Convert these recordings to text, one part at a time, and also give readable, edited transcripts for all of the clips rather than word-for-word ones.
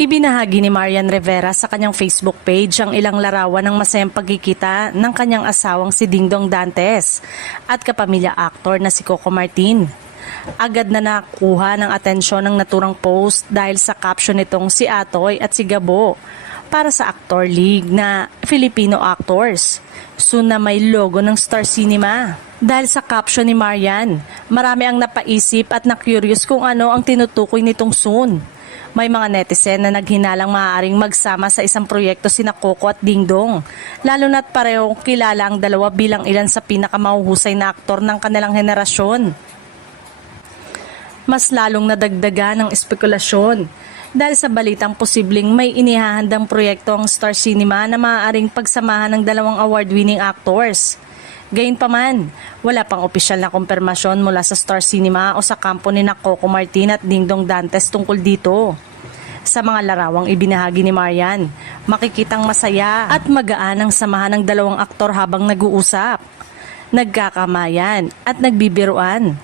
Ibinahagi ni Marian Rivera sa kanyang Facebook page ang ilang larawan ng masayang pagkikita ng kanyang asawang si Dingdong Dantes at kapamilya aktor na si Coco Martin. Agad na nakuha ng atensyon ng naturang post dahil sa caption nitong si Atoy at si Gabo para sa Actor League na Filipino actors. Soon na may logo ng Star Cinema. Dahil sa caption ni Marian, marami ang napaisip at na-curious kung ano ang tinutukoy nitong soon. May mga netizen na naghinalang maaaring magsama sa isang proyekto sina Coco at Dingdong, lalo na't parehong kilala ang dalawa bilang ilan sa pinakamahuhusay na aktor ng kanilang henerasyon. Mas lalong nadagdagan ng espekulasyon dahil sa balitang posibleng may inihahandang proyekto ang Star Cinema na maaaring pagsamahan ng dalawang award-winning actors. Gayunpaman, wala pang opisyal na kumpirmasyon mula sa Star Cinema o sa kampo ni Coco Martin at Dingdong Dantes tungkol dito. Sa mga larawang ibinahagi ni Marian, makikitang masaya at magaan ang samahan ng dalawang aktor habang nag-uusap, nagkakamayan at nagbibiruan.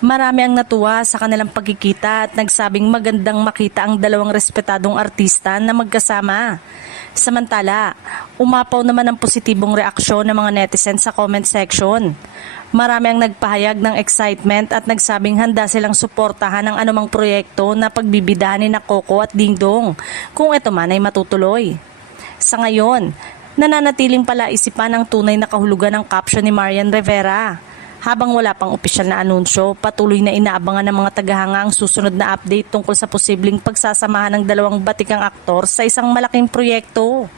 Marami ang natuwa sa kanilang pagkikita at nagsabing magandang makita ang dalawang respetadong artista na magkasama. Samantala, umapaw naman ang positibong reaksyon ng mga netizens sa comment section. Marami ang nagpahayag ng excitement at nagsabing handa silang suportahan ang anumang proyekto na pagbibidahan ni Coco at Dingdong kung ito man ay matutuloy. Sa ngayon, nananatiling palaisipan ang tunay na kahulugan ng caption ni Marian Rivera. Habang wala pang opisyal na anunsyo, patuloy na inaabangan ng mga tagahanga ang susunod na update tungkol sa posibleng pagsasamahan ng dalawang batikang aktor sa isang malaking proyekto.